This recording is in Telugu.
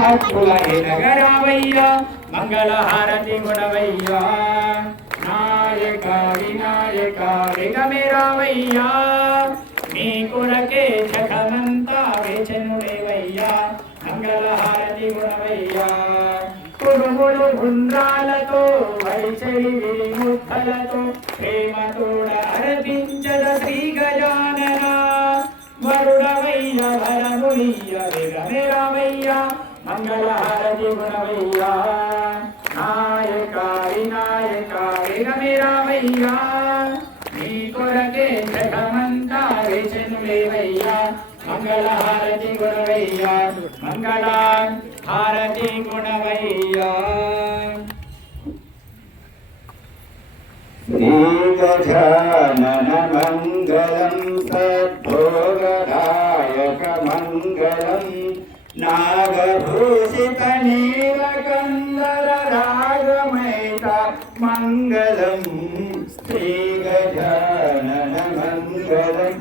నగరావయ్య మంగళహారతి గుణవయ్య నాయక వినాయక వేగమేరావయ్య నీ కొరకే జగమంతా వేచనుడేవయ్యా మంగళహారతి గుణవయ్య కుడుములు గుండ్రాలతో వైచలి విముఖలతో ప్రేమతోడ అర్పించద శ్రీ గజానన వరుడవయ్య వరములియ వేగమేరావయ్య మంగళహారతి గుణవయ్య నాయక వినాయక వేగమేరావయ్య నీ కొరకే జగమంతా వేచనులేవయ్య మంగళహారతి గుణవయ్య మంగళ హారతి గుణవయ్య శ్రీ గజానన మంగళం సద్భోగదాయక మంగళం నాగభూషిత నీలకందర రాగమేత మంగళం శ్రీ గజానన మంగళం